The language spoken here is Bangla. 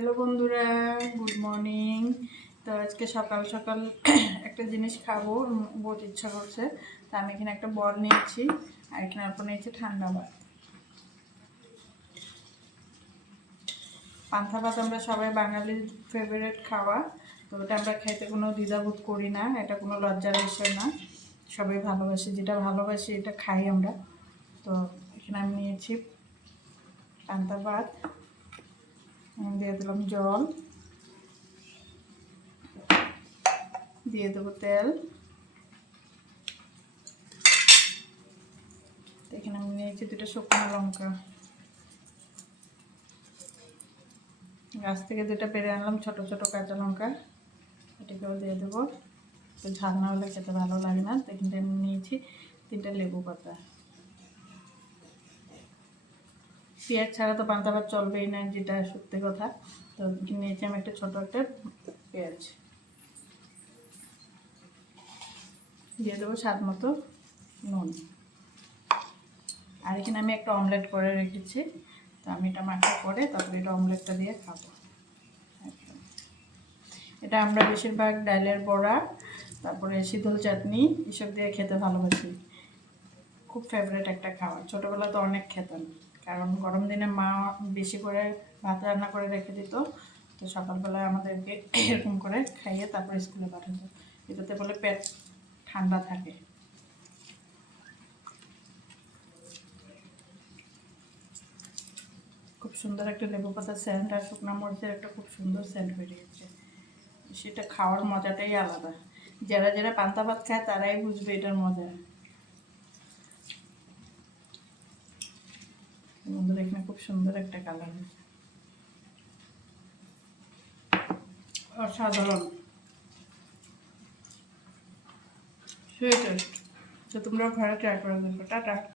হ্যালো বন্ধুরা, গুড মর্নিং। তো আজকে সকাল সকাল একটা জিনিস খাবো, বহুত ইচ্ছা করছে। তো আমি এখানে একটা বল নিয়েছি, আর এখানে আপনার নিয়েছি ঠান্ডা ভাত। পান্তা ভাত আমরা সবাই বাঙালির ফেভারিট খাওয়া। তো ওটা আমরা খাইতে কোনো দ্বিধাবোধ করি না, এটা কোনো লজ্জার বিষয় না। সবাই ভালোবাসি, যেটা ভালোবাসি এটা খাই আমরা। তো এখানে আমি নিয়েছি পান্তা ভাত, দিয়ে দিলাম জল, দিয়ে দেবো তেল। এখানে আমি নিয়েছি 2টা শুকনো লঙ্কা, গাছ থেকে 2টা পেরে আনলাম ছোট ছোট কাঁচা লঙ্কা, এটাকেও দিয়ে দেবো। তো ঝাল না হলে খেতে ভালো লাগে না। তো এখানে আমি নিয়েছি 3টা লেবু পাতা। পেঁয়াজ ছাড়া তো পান্তা ভাত চলবেই না, যেটা সত্যি কথা। তো নিয়েছি আমি একটা ছোট একটা পেঁয়াজ, দিয়ে দেবো স্বাদ মতো নুন। আর এখানে আমি একটা অমলেট করে রেখেছি, তো আমি এটা মাখা করে তারপরে এটা অমলেটটা দিয়ে খাবো। এটা আমরা বেশিরভাগ ডালের বড়া, তারপরে শীতল চাটনি এসব দিয়ে খেতে ভালোবাসি। খুব ফেভারিট একটা খাবার, ছোটোবেলা তো অনেক খেতাম, কারণ গরম দিনে মা বেশি করে ভাত রান্না করে রেখে দিত। তো সকালবেলায় আমাদেরকে এরকম করে খাইয়ে তারপরে স্কুলে পাঠাতো, এটাতে বলে পেট ঠান্ডা থাকে। খুব সুন্দর একটা লেবু পাতার সেন্ট আর শুকনো মরিচের একটা খুব সুন্দর সেন্ট বেরিয়েছে। সেটা খাওয়ার মজাটাই আলাদা। যারা যারা পান্তা ভাত খায় তারাই বুঝবে এটার মজা। বন্ধুরা এখানে খুব সুন্দর একটা কালার, অসাধারণ সুইট। তো তোমরা ঘরে ট্রাই করে দেখো। টাটা।